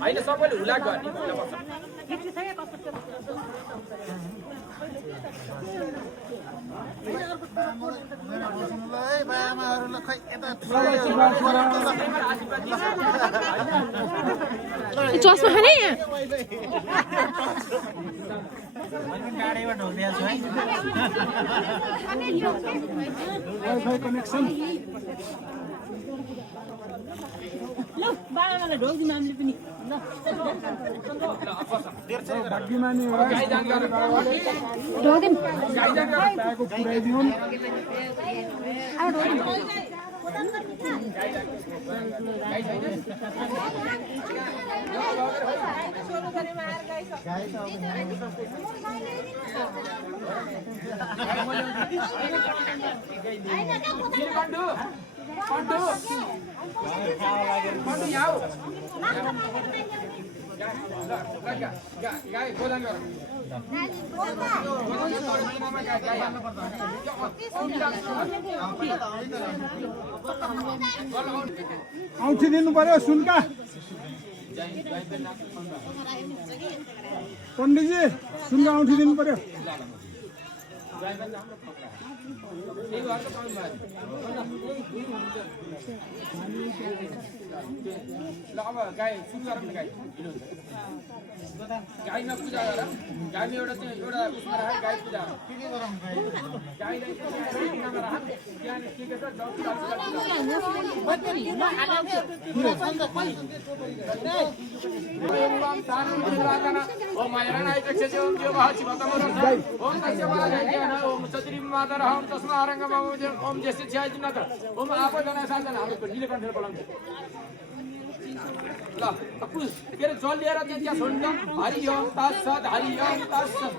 होइन सबैले हुला गर्ने चस्मा खाने गाडीबाट ढोकिएको छु है कनेक्सन ल बाबालाई ढोकिदिनु हामीले पनि ल भाग्यमानी हो ढोकिदिउँ गाईको पुऱ्याइदिउँ औँठी दिनु पर्यो सुनका पण्डितजी सुनका औँठी दिनु पर्यो ल अब गाई सुरु गरौँ न गाईमा पूजा गर गाईमा एउटा चाहिँ एउटा उसमा राख गाई पूजा गाईलाई राख त्यहाँ के के ल के अरे जल लिएर चाहिँ त्यहाँ छोड्नु हरिओम तत्सत् हरिओम तत्सत्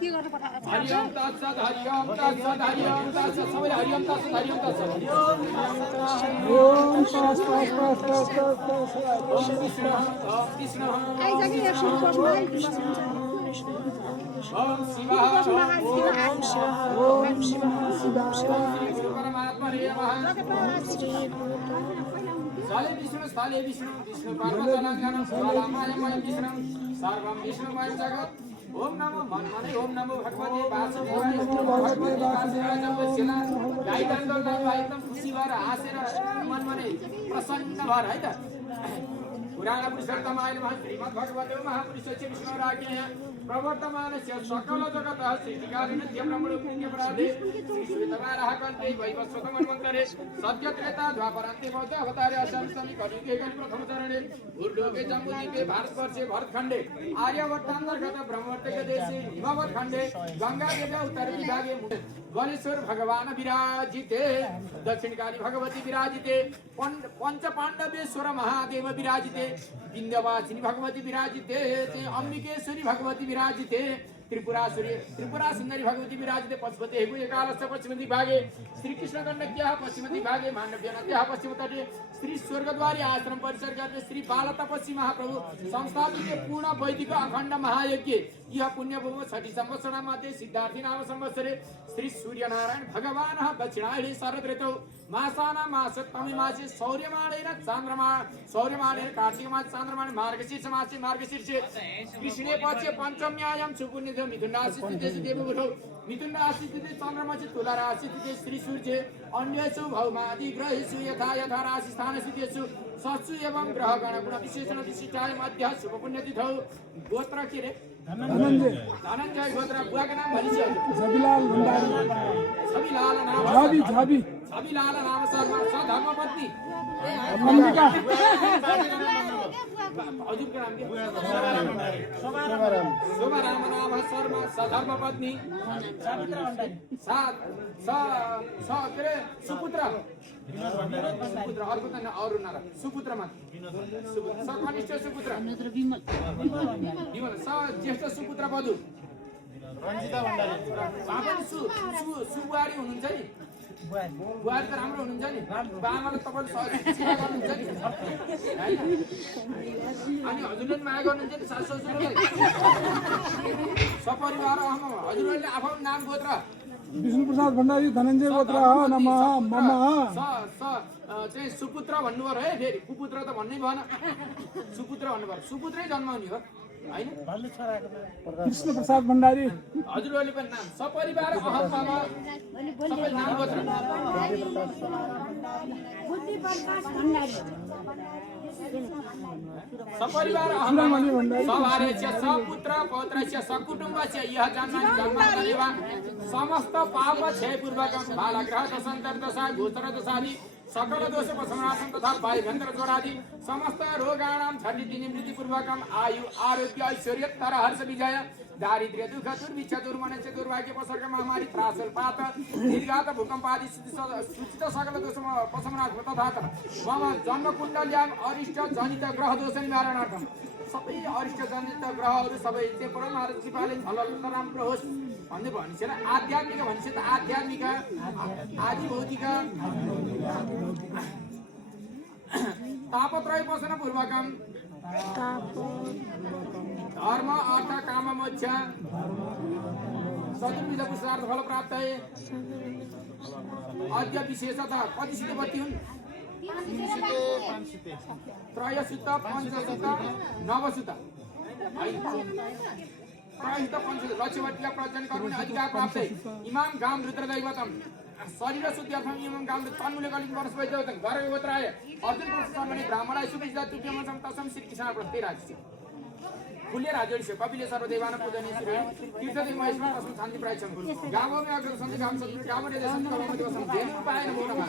हरिओम तत्सत् हरिओम तत्सत् हरिओम तत्सत् सबैले हरिओम तत्सत् हरिओम तत्सत् ओम कृष्ण ओम शिव ओम शिव परमात्मा रे नमः स्थले विष्णु विष्णु पार्वतीनां स्वालामायमय विष्णु सर्वं विष्णुमय जगत् ओम नमो मनमने ओम नमो भगवते वासुदेवाय भगवते वासुदेवाय नमो शिला गाइडन गर्दा एकदम खुसी भएर हाँसेर मनमने प्रसन्न भएर है त पुराण पुरुषोत्तम नमः श्रीमद् भगवते महापुरुषस्य विष्णुराज्ञः प्रवर्तमानस्य सकल जगतः सृष्टिकारिणस्य ब्रह्मणोऽप्यपराधे श्रीश्वेतवाराह कल्पे वैवस्वतमन्वन्तरे सत्यत्रेता द्वापरान्ते मध्य अवतारे अशंसनि कलियुगे प्रथम चरणे भूलोके जम्बूद्वीपे भारतवर्षे भरतखण्डे आर्यावर्तान्तर्गत ब्रह्मवर्तके देशे हिमवत्खण्डे गङ्गादेवी उत्तर विभागे गणेश्वर भगवान विराजिते दक्षिणकाली भगवती विराजिते पंच पांडवेश्वर महादेव विराजिते विंध्यवासिनी भगवती विराजिते अंबिकेश्वरी भगवती विराजिते त्रिपुरा सुंदरी भगवती विराजिते पशुपते एकादश पश्चिम दिभागे श्रीकृष्ण गंडक्याः पश्चिम दिभागे मांडव्य नद्याः पश्चिम तटे श्री स्वर्गद्वारी आश्रम परिसर करते श्री बाल तपस्वी महाप्रभु संस्थापित पूर्ण वैदिक अखंड महायज्ञ यह पुण्यभूम षठी संवत्सर मध्ये सिद्धार्थी नाम संवत्सरे श्री सूर्यनारायण भगवान दक्षिणायने शरद ऋतौ मासाना मासत्तमी मासे सौर्यमाणेन कार्तिक मास चांद्रमाणे मार्गशीर्ष मासे मार्गशीर्षे कृष्णे पक्षे पंचम्यायां सुपुण्य मिथुन राशि स्थिते देवगुठौ मिथुन राशि स्थिते चंद्रमासे तुला राशि स्थिते श्री सूर्य अन्येषु भौमादि ग्रहेषु यथा यथा राशि स्थान स्थितेषु सत्सु एवं ग्रह गण गुण विशेषण विशिष्टाय मध्य शुभ पुण्य तिथौ गोत्र के रे धनंजय गोत्र बुआ का नाम भनिसक्यो झबिलाल भण्डारी छबिलाल नाम छबिलाल नाम शर्मा सधर्मपत्नी अम्बिका हजुर का नाम के शोभाराम नाम शर्मा सधर्मपत्नी सुपुत्र अर्को त अरू नर सुपुत्र कनिष्ठ सुपुत्र विमल ज्येष्ठ सुपुत्र बधु सुबुहारी हुनुहुन्छ नि बुहारी त राम्रो हुनुहुन्छ नि बाबाले तपाईँले सेवा गर्नुहुन्छ नि होइन अनि हजुरले पनि माया गर्नुहुन्छ नि सासु ससुरलाई सपरिवार हजुरहरूले आफ्नो नाम गोत्र विष्णु प्रसाद भण्डारी धनञ्जय गोत्र नमः मम चाहिँ सुपुत्र भन्नुभयो है फेरि कुपुत्र त भन्नै भएन सुपुत्र भन्नुभयो सुपुत्रै जन्माउने हो होइन कृष्ण प्रसाद भण्डारी हजुरहरूले पनि नाम सपरिवार अहम मम सबै नाम गोत्र सपरिवार अहम सभार्यस्य सपुत्र पौत्रस्य सकुटुम्बस्य यः जन्मानि जन्मान्तरे वा समस्त पाप क्षयपूर्वकं बालग्रह दशान्तर्दशा गोचरदशादि सकल दोष उपशमनार्थं तथा वायुभ्यन्तर ज्वरादि समस्त रोगाणां झटिति निवृत्तिपूर्वकम् आयु आरोग्य ऐश्वर्योत्तर हर्ष विजय दारिद्र्य दुःख दुर्भिक्ष दुर्मनस्य दुर्भाग्य उपसर्ग महामारी त्रासलपात निर्घात भूकम्पादि सूचित सकल दोष उपशमनार्थं तथा मम जन्मकुण्डल्याम् अरिष्ट जनित ग्रह दोष निवारणार्थं सबै अरिष्ट जनित ग्रहहरू सबै चाहिँ परमात्मा कृपाले झलल्ल राम्रो होस् भन्दै भनिन्छ आध्यात्मिक भनिन्छ त आध्यात्मिक आदि भौतिक तापत्रय पोषण पूर्वकम धर्म अर्थ काम मोक्ष चतुर्विध पुरुषार्थ फल प्राप्त अद्य विशेषतः कति सिद्ध बत्ती हुन् त्रयसुत पञ्चसुत नवसुत त्रयसुत पञ्चसुत लक्ष्यवतीका प्रजन कर्मणे अधिकार प्राप्त इमाम गाम रुद्रदैवतम शरीर शुद्ध्यर्थम इमाम गाम तन्मुले गलित वर्ष वैद्यवतम गर्व गोत्राय अर्जुन पुरुष कर्मणे ब्राह्मणाय सुविजा तुभ्यम तस्म श्री कृष्ण प्रति राज्य खुले राज्य कपिले सर्वदेवान पूजनीय श्री तीर्थदेव महेश्वर असम शान्ति प्रायच्छन् गावों में अग्र संधि गाम सत्र गावों ने देशम कवम दिवसम देन उपाय न मोनमा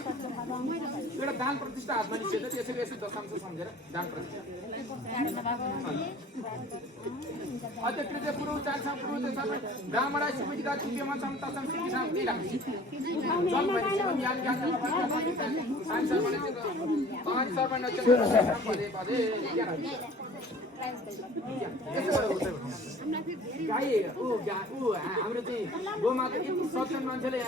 एउटा दान प्रतिष्ठा हातमा निषेध त्यसैले यसो दशांश सम्झेर दान प्रतिष्ठा अध्यकृत पूर्व चार पूर्व सर्व ब्राह्मणाय सुविधा तुभ्यम तस्म श्री कृष्ण प्रति राज्य जल परिश्रम ज्ञान ज्ञान साइन्स सर्वने पाँच सर्वने पदे पदे गाई हाम्रो चाहिँ गोमाता यति सज्जन मान्छेले